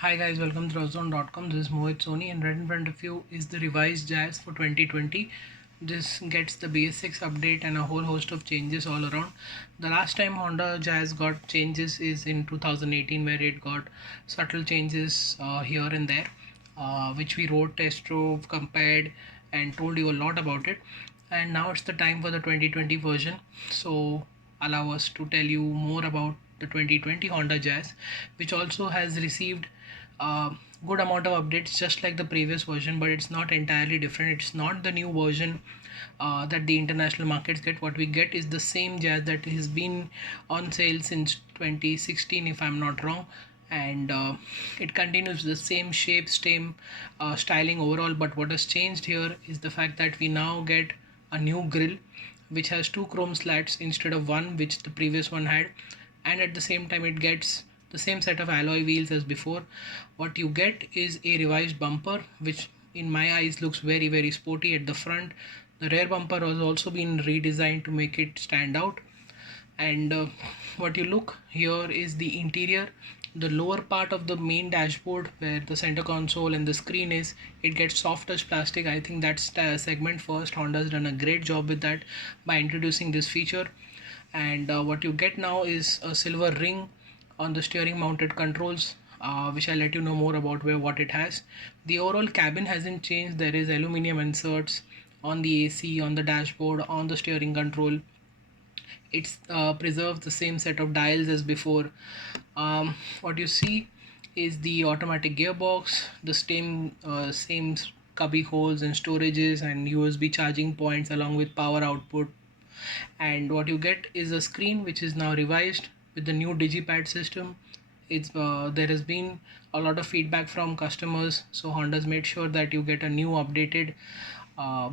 Hi guys, welcome to Ozone.com. This is Mohit Soni, and right in front of you is the revised Jazz for 2020. This gets the BS6 update and a whole host of changes all around. The last time Honda Jazz got changes is in 2018, where it got subtle changes here and there, which we wrote, test drove, compared, and told you a lot about it. And now it's the time for the 2020 version. So allow us to tell you more about the 2020 Honda Jazz, which also has received a good amount of updates just like the previous version, but it's not entirely different. It's not the new version that the international markets get. What we get is the same Jazz that has been on sale since 2016, if I'm not wrong, and it continues the same shape, same styling overall. But what has changed here is the fact that we now get a new grille which has two chrome slats instead of one, which the previous one had, and at the same time it gets the same set of alloy wheels as before. What you get is a revised bumper, which in my eyes looks very sporty at the front. The rear bumper has also been redesigned to make it stand out, and what you look here is the interior. The lower part of the main dashboard, where the center console and the screen is, it gets soft touch plastic. I think that's segment first. Honda's done a great job with that by introducing this feature. And what you get now is a silver ring on the steering mounted controls, which I'll let you know more about what it has. The overall cabin hasn't changed. There is aluminum inserts on the AC, on the dashboard, on the steering control. It's preserves the same set of dials as before. What you see is the automatic gearbox, the same cubby holes and storages and USB charging points along with power output. And what you get is a screen which is now revised with the new digipad system. It's there has been a lot of feedback from customers, so Honda's made sure that you get a new updated uh,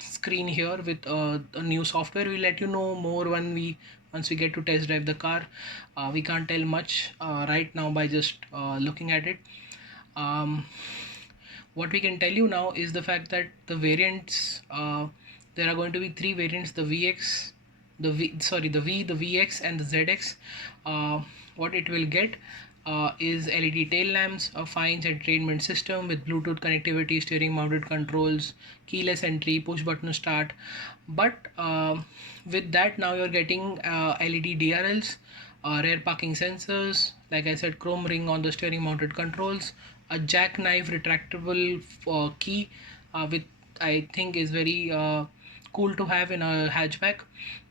screen here with a new software. We'll let you know more once we get to test drive the car. We can't tell much right now by just looking at it. um, what we can tell you now is the fact that the variants, there are going to be three variants: the VX, the V, the VX, and the ZX. What it will get is LED tail lamps, a 5-inch entertainment system with Bluetooth connectivity, steering mounted controls, keyless entry, push button start. But with that, now you're getting LED DRLs, rear parking sensors, like I said, chrome ring on the steering mounted controls, a jackknife retractable key, with I think is very cool to have in a hatchback.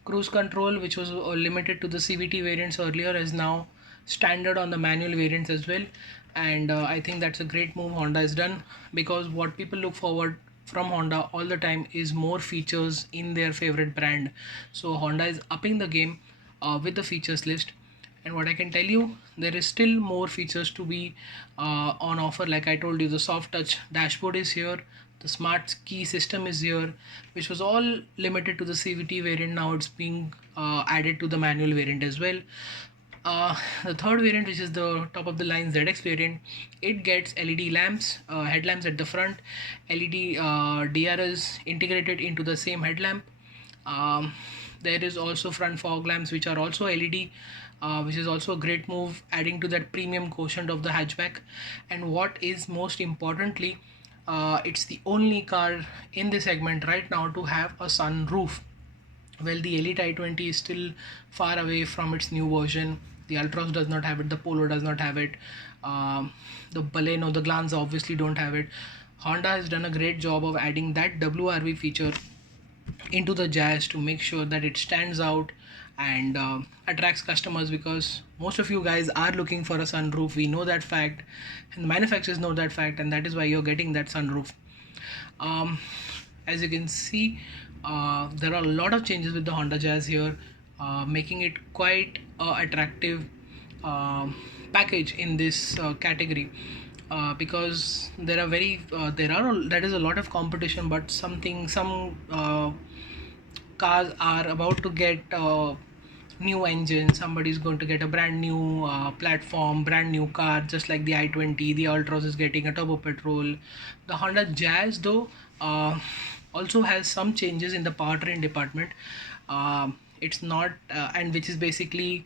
Cruise control, which was limited to the CVT variants earlier, is now standard on the manual variants as well. And I think that's a great move Honda has done, because what people look forward from Honda all the time is more features in their favorite brand. So Honda is upping the game with the features list. And what I can tell you, there is still more features to be on offer. Like I told you, the soft touch dashboard is here, the smart key system is here, which was all limited to the CVT variant. Now it's being added to the manual variant as well. The third variant, which is the top of the line ZX variant, it gets LED lamps, headlamps at the front, LED DRLs integrated into the same headlamp. um, there is also front fog lamps which are also LED, which is also a great move, adding to that premium quotient of the hatchback. And what is most importantly, it's the only car in this segment right now to have a sunroof. Well, the Elite i20 is still far away from its new version. The Ultros does not have it, the Polo does not have it, the Baleno, the Glanza obviously don't have it. Honda has done a great job of adding that WRV feature into the Jazz to make sure that it stands out and attracts customers, because most of you guys are looking for a sunroof. We know that fact, and the manufacturers know that fact, and that is why you're getting that sunroof. um, as you can see, there are a lot of changes with the Honda Jazz here, making it quite attractive package in this category, because there is a lot of competition, but some cars are about to get new engine. Somebody's going to get a brand new platform, brand new car, just like the i20. The Ultros is getting a turbo petrol. The Honda Jazz, though, also has some changes in the powertrain department. It's not and which is basically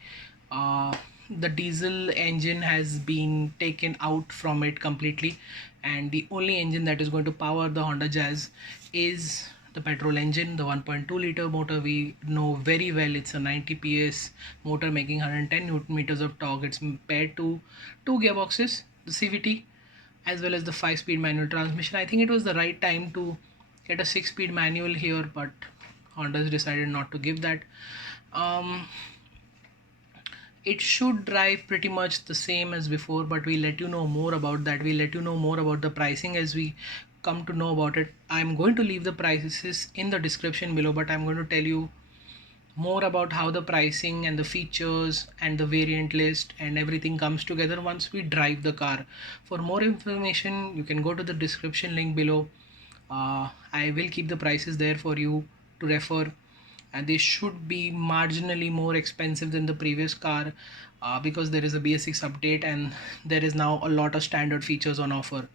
the diesel engine has been taken out from it completely, and the only engine that is going to power the Honda Jazz is the petrol engine, the 1.2 liter motor. We know very well it's a 90 PS motor making 110 Newton meters of torque. It's paired to two gearboxes, the CVT as well as the 5-speed manual transmission. I think it was the right time to get a 6-speed manual here, but Honda's decided not to give that. It should drive pretty much the same as before, but we'll let you know more about that. We'll let you know more about the pricing as we come to know about it. I'm going to leave the prices in the description below, but I'm going to tell you more about how the pricing and the features and the variant list and everything comes together once we drive the car. For more information, you can go to the description link below. I will keep the prices there for you to refer, and they should be marginally more expensive than the previous car because there is a BS6 update and there is now a lot of standard features on offer.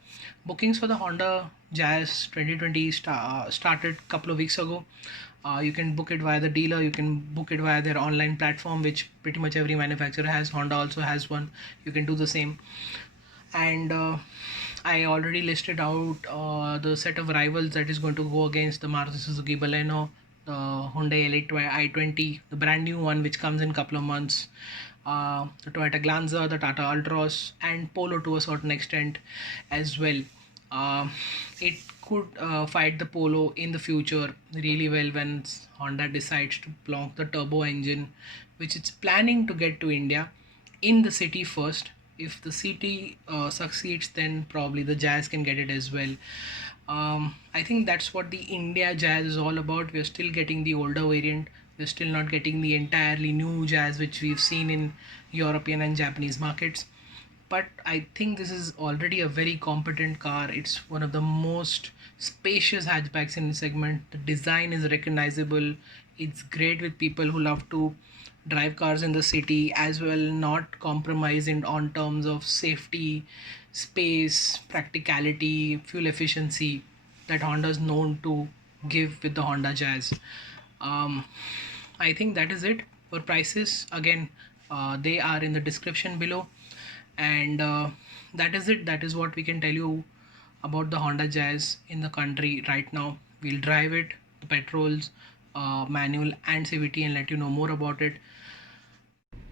Bookings for the Honda Jazz 2020 started a couple of weeks ago. You can book it via the dealer, you can book it via their online platform, which pretty much every manufacturer has. Honda also has one. You can do the same. And I already listed out the set of rivals that is going to go against the Maruti Suzuki Baleno, the Hyundai i20, the brand new one which comes in a couple of months, the Toyota Glanza, the Tata Altroz, and Polo to a certain extent as well. It could fight the Polo in the future really well when Honda decides to block the turbo engine, which it's planning to get to India in the city first. If the city succeeds, then probably the Jazz can get it as well. I think that's what the India Jazz is all about. We're still getting the older variant. We're still not getting the entirely new Jazz which we've seen in European and Japanese markets. But I think this is already a very competent car. It's one of the most spacious hatchbacks in the segment. The design is recognizable. It's great with people who love to drive cars in the city as well, not compromising on terms of safety, space, practicality, fuel efficiency that Honda is known to give with the Honda Jazz. I think that is it. For prices, again, they are in the description below, and that is it. That is what we can tell you about the Honda Jazz in the country right now. We'll drive it, the petrols, manual and CVT, and let you know more about it.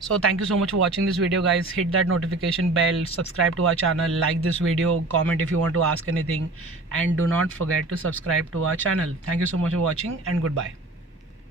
So thank you so much for watching this video, guys. Hit that notification bell, subscribe to our channel, like this video, comment if you want to ask anything, and do not forget to subscribe to our channel. Thank you so much for watching, and goodbye.